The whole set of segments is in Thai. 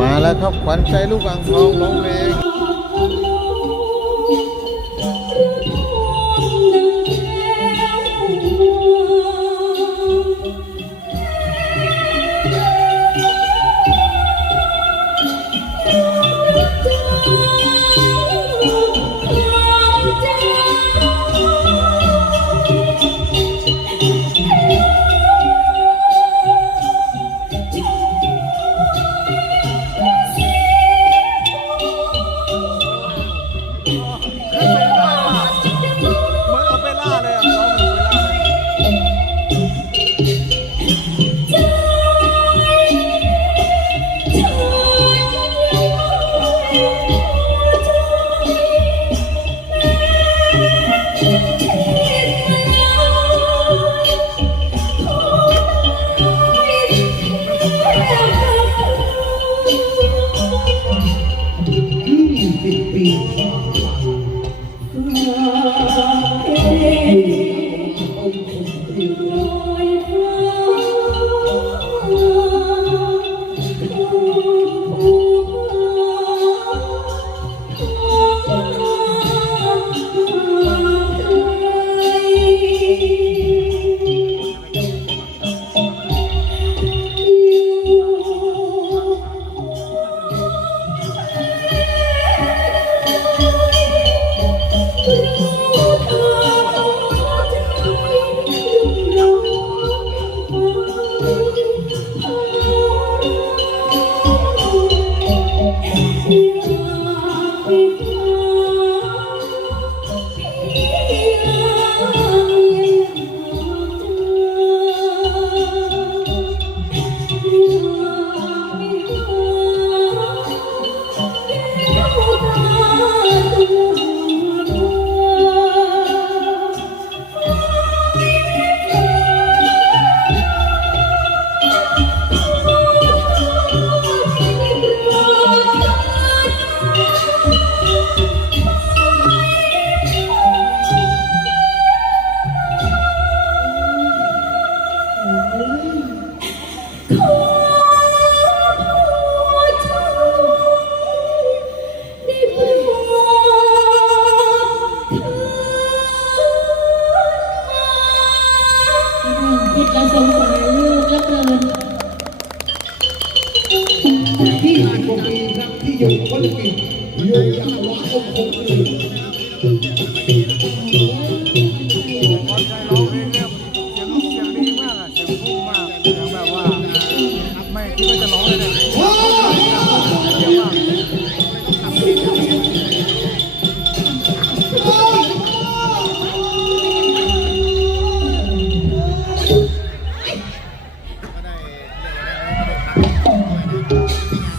มาแล้วครับขวัญใจลูกอ่างทองน้องเพลง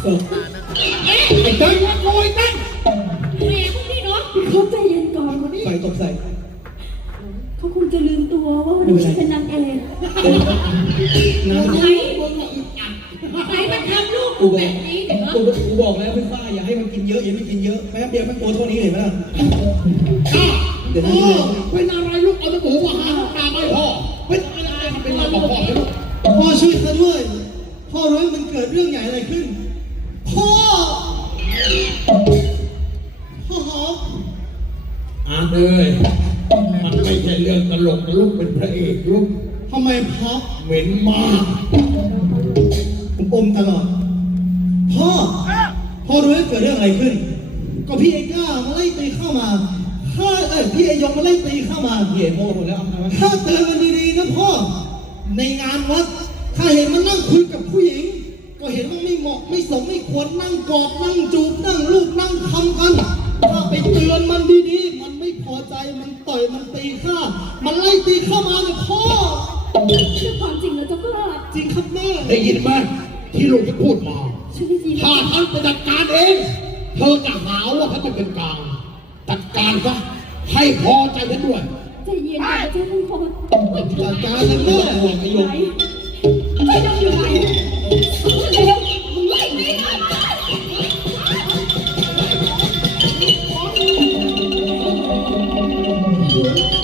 ไอ้ตั้งโอยตั้งแหมพวกพี่เนาะเขาใจเย็นก่อนวันนี้ใส่ตกใส่เขาคงจะลืมตัวว่าวันนี้ฉันเป็นนางเอกนะไหนไหนมันทำลูกกูแบอกบนี้เดี๋ยวกูกูบอกแล้วพี่ฝ้าอย่าให้มันกินเยอะอย่าให้มันกินเยอะแป๊บเดียวมันตัวเท่านี้เห็นไหมล่ะเดี๋ยวน ก็พี่ไอ้ก้ามาไล่ตีเข้ามาข้าเอ้ยพี่ไอ้ยงมาไล่ตีเข้ามาพี่ไอ้โมหมดแล้วเอาทำไมข้าเตือนมันดีๆนะพ่อในงานวัดข้าเห็นมันนั่งคุยกับผู้หญิง ก็เห็นว่าไม่เหมาะไม่สมไม่ควรนั่งกอดนั่งจูบนั่งลูบนั่งทำกันข้าไปเตือนมันดีๆ มันไม่พอใจมันต่อยมันตีข้ามันไล่ตีเข้ามาเนะพ่อชื่อความจริงนะเจ้าค่ะจริงครับแม่ได้ยินไหมที่ลูกจะพูดมาถ้าท่านจะจัดการเอง เธอจะหาว่าเขาจะเป็นกลางจัดการซะให้พอใจฉันด้วยใจเย็นก่อนนะเจ้าทุกคนจัดการเลยแม่ห่วงไอ้โยไหนมไอ้ดำอยู่ไหนเร็วมึงไล่ตีข้ามาดี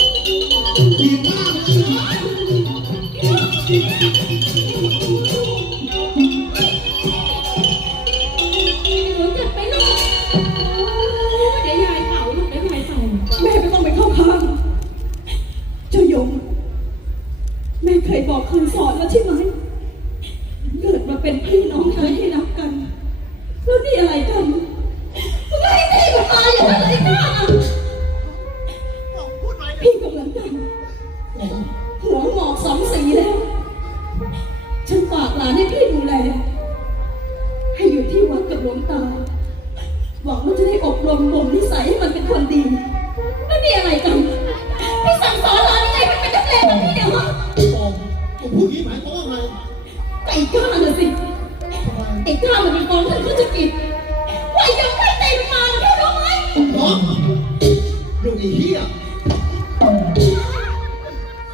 ไก่กล้าน่ะสิ ไอ้กล้ามันเป็นกองทัพธุรกิจว่ายังไม่เต็มมานะพี่รู้ไหมน้องลูกไอ้เหี้ย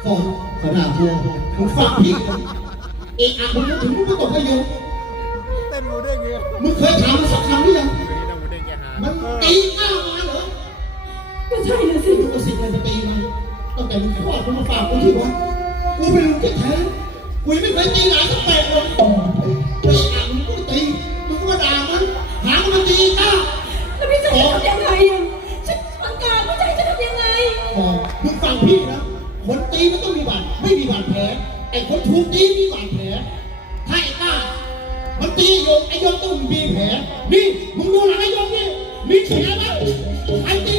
ฟอนขนาดตัวมึงฟังพี่นะเอกอะมึงนึกถึงมึงก็ตกไปอยู่เต้นหมูเด้งเงี้ยมึงเคยถามมันสักคำหรือยังนี่นะหมูเด้งแกหามันตีหน้ามาเหรอก็ใช่น่ะสิมึงก็สิบมันจะตีมันตั้งแต่มึงคลอดมึงมาฝากกูที่วัดกูเป็นลูกแท้ๆ กูยังไม่เคยตีหลานสักแปดเลยเอกอะมึงก็ตีมึงก็มาด่ามันหามันมาตีหน้าแล้วพี่จะให้ทำยังไงอะฉันประกาศว่าจะให้ฉันทำยังไงพอมึงฟังพี่นะคนตีมันต้องมีบาดไม่มีบาดแผลไอ้คนถูกตีมีบาดแผลถ้าไอ้ต้ามันตีโยมไอ้โยมต้องมีแผลนี่มึงดูหลังไอ้โยมนี่มีแผลไหมใครตี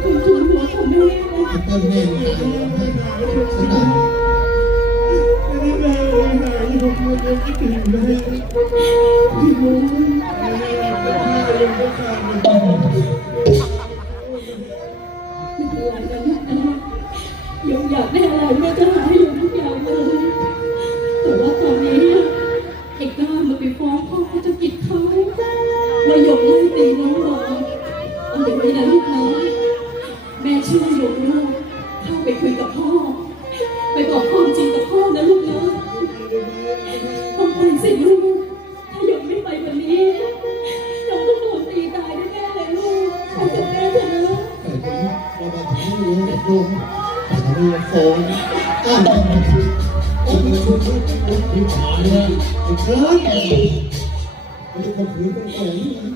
นขอบคุณทุนหัวของแม่นะเติมแม่ตายสนามไม่เป็นไรนะลูกนะยมอยากได้อะไรแม่จะหาให้ ไอ้เชิญมันจะข่มขืนเป็นแก่นี่นะ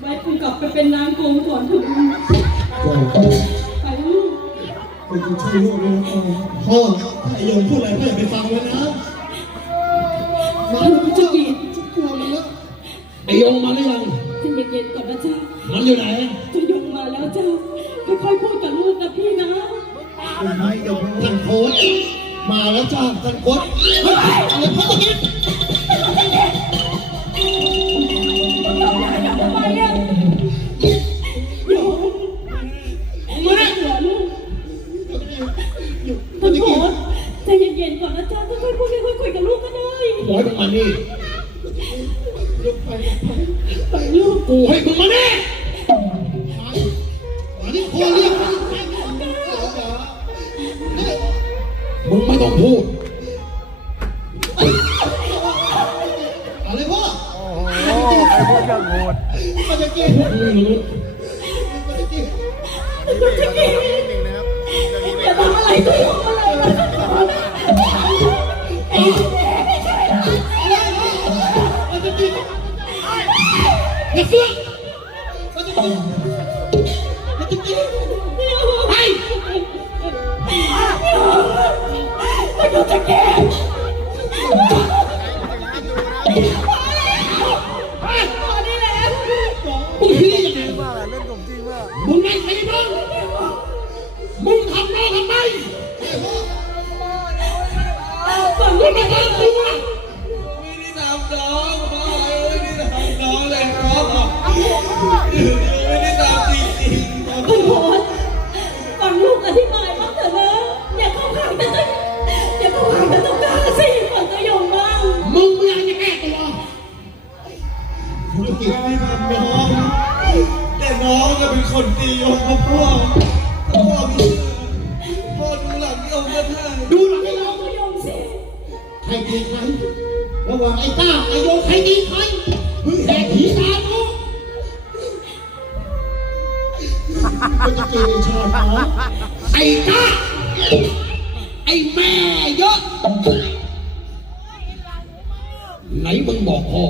ไว้คุณกลับไปเป็นนางโกงก่อนถอะโอ้โหไปลูกเป็นผู้ช่วยลูกเลยนะพ่อไอ้ยมพูดอะไรก็อย่าไปฟังมันนะมันไม่เจ้าฉันกลัวมันแล้วไอโยงมาหรือยัง ใจเย็นๆก่อนนะจ๊ะมันอยู่ไหน จะยงมาแล้วจ้าค่อยๆพูดกับลูกนะพี่นะ ไม่เดี๋ยวท่านโค้ชมาแล้วจ้าท่านโค้ชเฮ้ยอะไรพ่อตะกี้ทำไมอะโยมมึงมานี่เยู่ท่านตะโพกี้สใจเย็นๆก่อนนะจ๊ะค่อยๆพูดค่อยๆคุยกับลูกก็ได้บอยมึงมานี่ยกไปยกไปไปลูกกูให้มึงมานี่ มึ มึงพี่ยังไงมาเล่นผมจริงมากมึงไม่ใช่มึงมึงทำน้องทำไมฟังมึไม่งได้มาทำกูวะไม่ได้ทำน้องพ่อไม่ได้ทำน้องเลยครับ ครับพ่อพ่อไม่เชื่อพ่อดูหลังโยมก็ได้ดูหลังไอ้โยมก็ยอมสิใครตีใครระหว่างไอ้ก้าไอ้โยใครตีใครมึงแหกผีตาดูไม่จะเกเรชอบเนาะไอ้ก้าไอ้แม่เยอะ ไหนมึงบอกพ่อ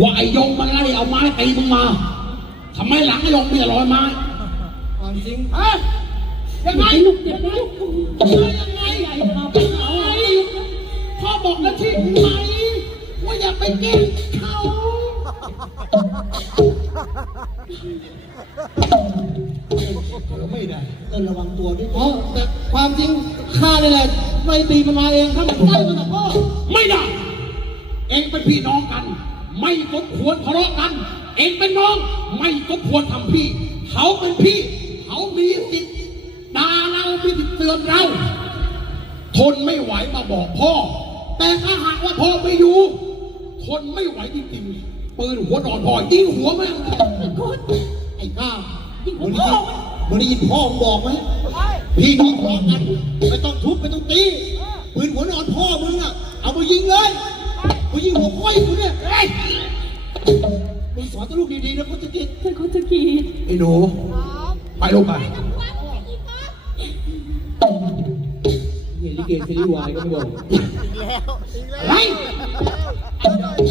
ว่าไอ้ยงมันไล่เอาไม้ตีมึงมา ทำไมหลังไอ้ยงมีแต่รอยไม้ความจริงฮะยังไงไอ้ลูกเด็กนะลูกยังไงใหญ่พาไปเอาไงพ่อบอกแล้วที่ไหนว่าอย่าไปกินเขาไม่ได้เออระวังตัวด้วยอ๋อแต่ความจริงข้านี่แหละไม่ตีมันมาเองถ้ามันใกล้มันกับพ่อไม่ได้ เองเป็นพี่น้องกัน ไม่สมควรทะเลาะกัน เองเป็นน้องไม่สมควรทำพี่ เขาเป็นพี่ เขามีสิทธิ์ด่าเรามีสิทธิ์เตือนเรา ทนไม่ไหวมาบอกพ่อ แต่ถ้าหากว่าพ่อไม่อยู่ ทนไม่ไหวจริงๆปืนหัวนอนพ่อยิงหัวแม่งไอ้ก้ายิงมึงพ่ได้อยินมึงได้ยินพ่อมึงบอกไหมพี่น้องทะเลาะกันไม่ต้องทุบไม่ต้องตีปืนหัวนอนพ่อมึงอะเอามายิงเลยมายิงหัวก้อยกูเนี่ยเฮ้ย มึงสอนตัวลูกดีๆนะพุทธกิจเธอเขาจะกรีดไอ้หนูไปลงไปเห็นลิเกซีรีส์วายก็ไม่บอกอะไร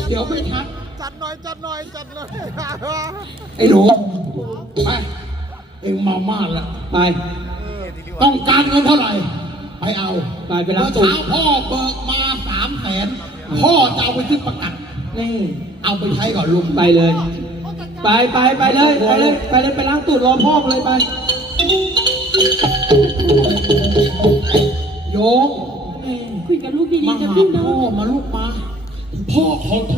เดี๋ยวไม่ทันจัดหน่อยจัดหน่อยจัดหน่อยไอ้หนูไปเองเมามากแล้วไป ต้องการเงินเท่าไหร่ ไปเอา ไปไปรับเมื่อตู้เช้าพ่อเบิกมาสามแสน พ่อจะเอาไปซื้อประกันนี่เอาไปใช้ก่อนลุงไปเลย ไปไปไปเลยไปเลยไปเลยไปล้างตูดรอพ่อมาเลยไป โยมคุยกับลูกดีมาๆนะหาพี่นะพ่อมาลูกมาพ่อขอโท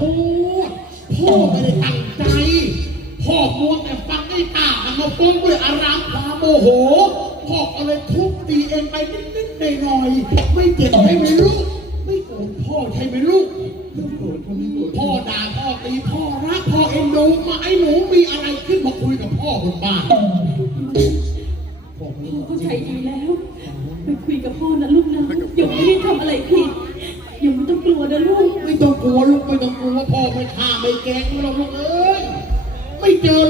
ษพ่อไม่ได้ตั้งใจ พ่อมัวแต่ฟังไอ้ตามันมาฟ้องด้วยอารามความโมโหพ่อก็เลยทุบตีเองไปนิดๆหน่อยๆไม่เจ็บใช่ไหมลู กไม่โกรธพ่อใช่ไหมลูกไม่โกรธพ่อไม่โกรธพ่อด่าพ่อตีพ่อรักพ่อเอ็นดูมาไอ้หนูมีอะไรขึ้นมาคุยกับพ่อบนบ้านพ่อเข้าใจดีแล้วไปคุยกับพ่อนะลูกนะอย่าไม่ได้ทำอะไรผิดอย่าไม่ต้องกลัวนะลูก ไม่ต้องกลัวลูกไม่ต้องกลัวพ่อไม่ฆ่าไม่แกล้งไม่หรอกลูกเอ้ยไม่เจอ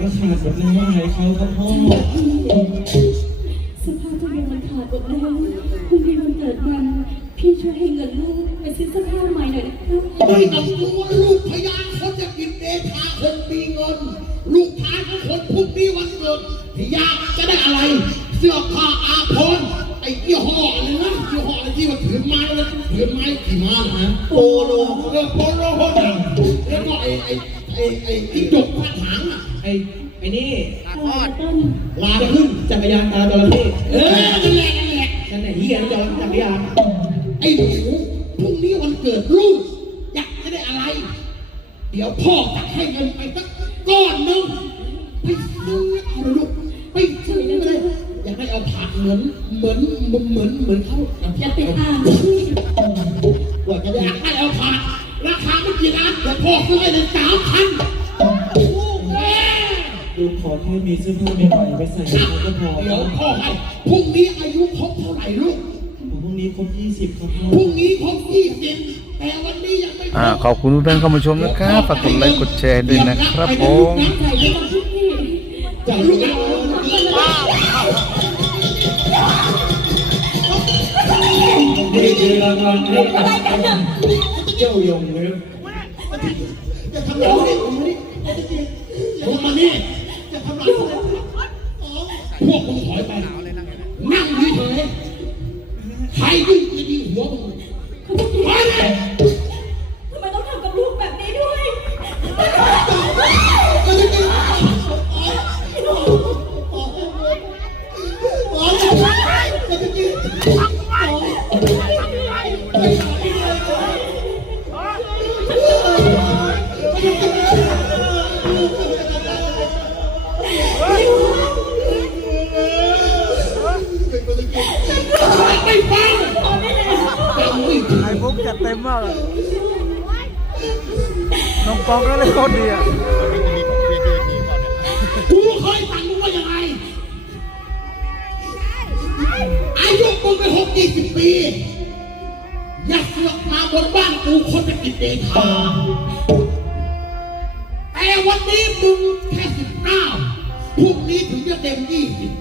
โยมเนี่ยก็ขาดแบบในว่าให้เขาครับพ่อสภาพทุกอย่างมันขาดหมดแล้วพรุ่งนี้วันเกิดมันพี่ช่วยให้เงินลูกไปซื้อเสื้อผ้าใหม่หน่อยนะครับไม่ต้องกลัวลูกพยานคนจะกินเดชาคนมีเงิน ลูกชายของคนพรุ่งนี้วันเกิดอยากจะได้อะไร เสื้อผ้าอาภรณ์ไอ้ยี่ห้ออะไรนะยี่ห้ออะไรที่มันถือไม้แล้วถือไม้ขี่ม้านะโปโลเออโปโลโฮดังแล้วก็ไอ้ไอ้ ไอ้ไอ้ที่จกผ้าถางอะไอ้ไอ้นี่พ่อต้นลาขึ้นจักรยานตาจระเข้เออนั่นแหละนั่นแหละนั่นแหละเฮียนั่นจอจักรยานไอ้หนูพรุ่งนี้วันเกิดลูกอยากจะได้อะไร เดี๋ยวพ่อจะให้เงินไปสักก้อนหนึ่งไปซื้อเอาลูกไปซื้อเลยอยากให้เอาผักเหมือนเหมือนเหมือนเหมือนเขาอย่าไปอ่านพี่ว่าจะอยากให้เอาผัก ราคาไม่กี่ล้านเดี๋ยวพ่อซื้อให้เลยสามพันแม่ดูขอแค่มีเสื้อผ้าใหม่ๆไปใส่เขาก็พอเดี๋ยวพ่อให้พรุ่งนี้อายุครบเท่าไหร่ลูกพรุ่งนี้ครบ20ครับพ่อพรุ่งนี้ครบยี่สิบแต่วันนี้ยังไม่ครบอ่าขอบคุณทุกท่านเข้ามาชมนะครับฝากกดไลค์กดแชร์ด้วยนะครับผมใส่ไปกับพี่จะรู้แล้วนี่คือรางวัลให้กับ เจ้ายงนะครับอย่าทำร้ายผมนี่ผมมานี่จะทำร้ายผมพวกมึงถอยไปนั่งเฉยๆใครยิ่งจะยิงหัวมึงเขาจะกรีดมาเลย จัดเต็มมากน้องปองก็เล่นโคตรดีอะกูเคยสั่งมึงว่ายังไงอายุมึงไปหกยี่สิบปีอย่าเสือกมาบนบ้านกูคนจะกินเดทาแต่วันนี้มึงแค่สิบเก้าพรุ่งนี้ถึงจะเต็มยี่สิบ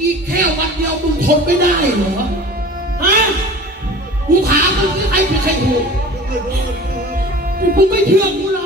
อีกแค่วันเดียวมึงทนไม่ได้เหรอ ใครผิดใครถูกมึงไม่เชื่อกูเหรอก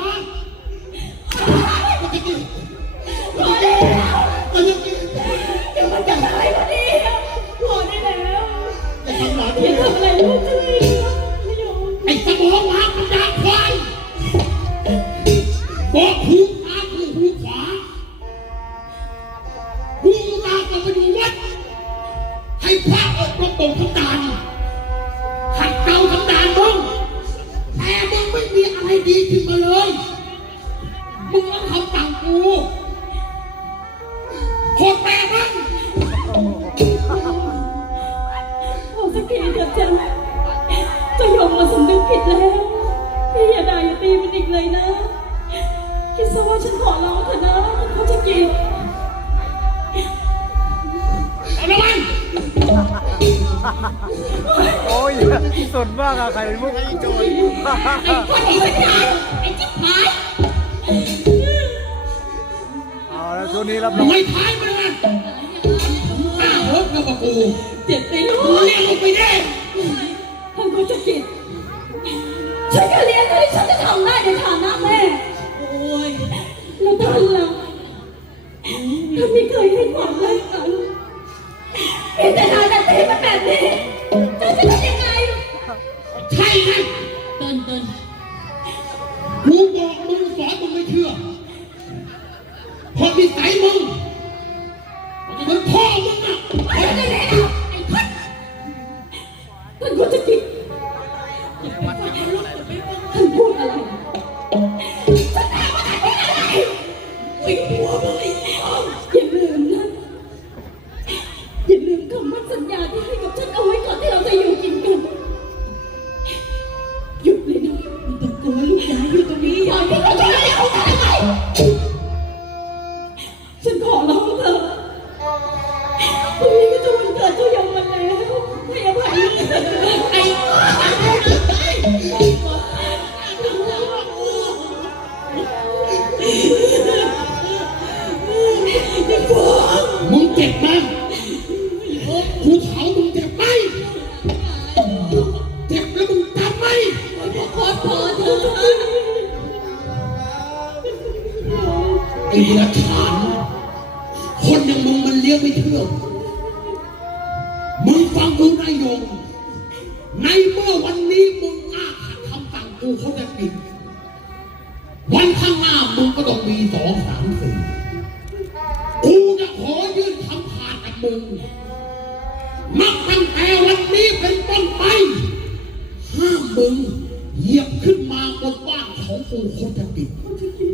โอ้ยสดมากอะไข่มุกไอ้คนไอ้สัญญาไอ้จิ๊บหายเอาแล้วช่วงนี้รับรองไม่ท้ายมันนะหน้าเฮิร์กกับกูเจ็บไปลูมึงกเรียกลงไปได้ท่านเขาจะกินฉันก็เลี้ยงเท่าที่ฉันจะทำได้ในฐานะแม่โอ้ยแล้วท่านล่ะท่านไม่เคยให้ความรักกันมีแต่ทานแต่ตีมันแบบนี้ ช่ไหมเติ้นเติ้นกูบอกมึงสอนมึงไม่เชื่อเพราะนิสัยมึงมันเหมือนพ่อมึง ไอ้เดือดฉาน คนอย่างมึงมันเลี้ยงไม่เชื่องมึงฟังกูนายยง ในเมื่อวันนี้มึงกล้าขัดคำสั่งกูเขาจะปิด วันข้างหน้ามึงก็ต้องมีสองสามสี่กูจะขอยื่นคำขาดกับมึงนับตั้งแต่วันนี้เป็นต้นไปห้ามมึงเหยียบขึ้นมาบนบ้านของกูคนจะติด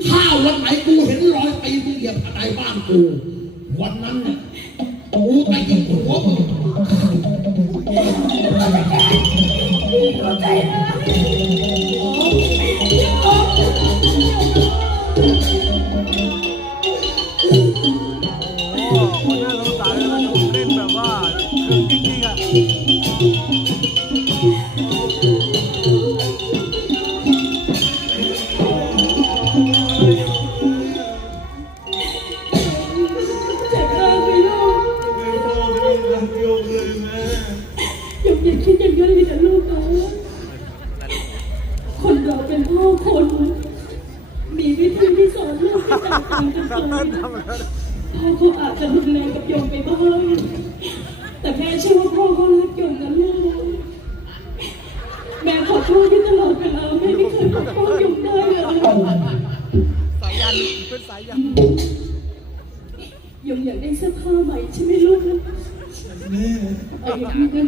ถ้าวันไหนกูเห็นรอยตีนมึงเหยียบอะไรบ้านกู วันนั้นเนี่ยกูไปยิงหัวมึงเข้าใจนะโอ้โหน่าสงสาร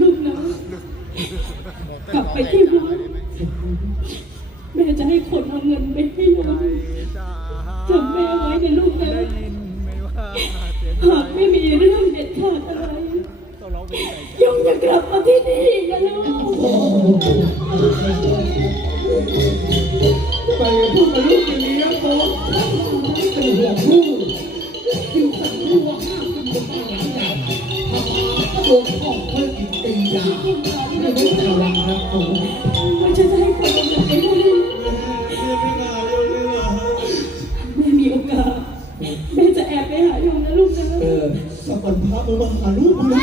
ูกนะกลับไปที่ห้องแม่จะให้คนเอาเงินไปให้น้จำแม่ไว้ในลูกนะหากไม่มีเรื่องเด็ดขาดอะไรยงจะกลับมาที่นี่นะลูกไปพูดกับลูกอย่างนี้นะพ่อเป็นห่วงลูกอยู่กับลูกห้ามเป็นห่วงหลานทำตัวของ จเอม่มีโอกาสแม่จะแอบไปหายงนะลูกนะสักวันพระมึงมาหาลูกงนะ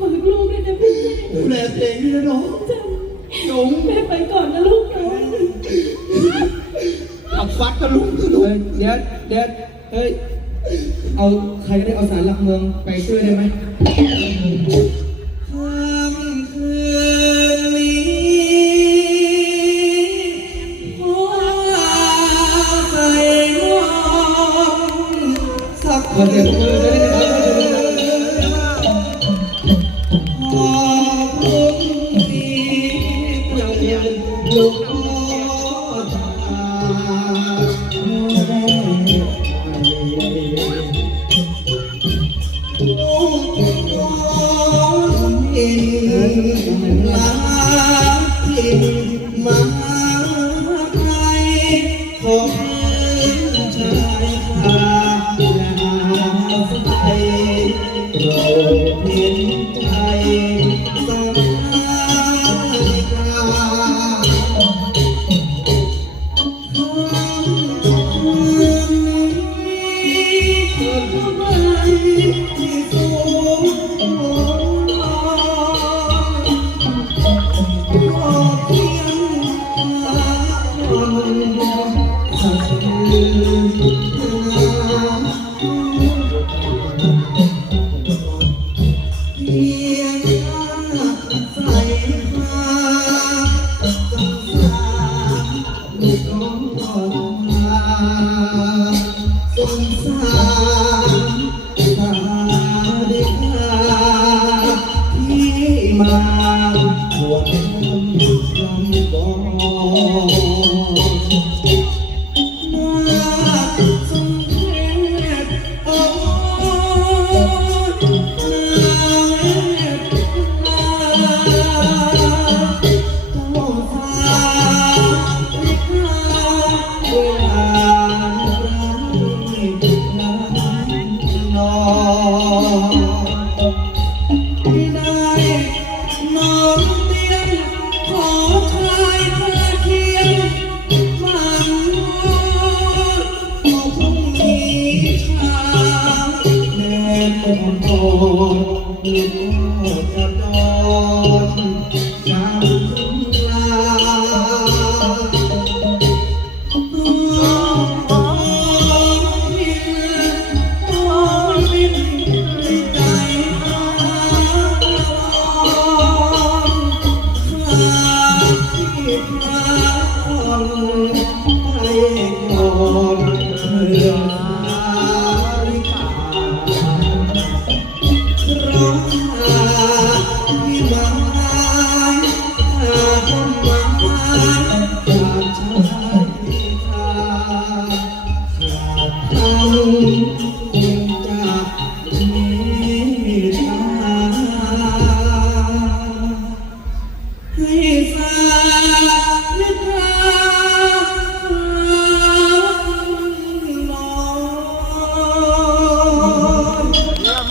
ฝากลูกด้วยนะพี่ดูแลตัวเองด้วนะน้งแม่ไปก่อนนะลูกนะขับฟัดกับลูกกับลูกเดี๋เดี๋เฮ้ยเอาใครก็ได้เอาสารหลักเมืองไปช่วยได้ไหม เธอ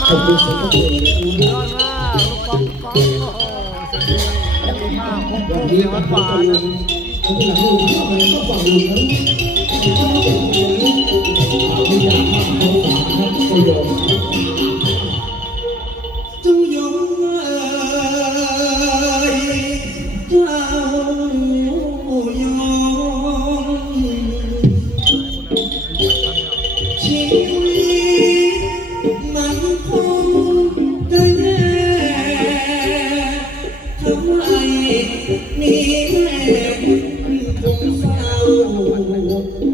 ขอบคุณสำหรับวันนี้วันวานนะครับ Oh, my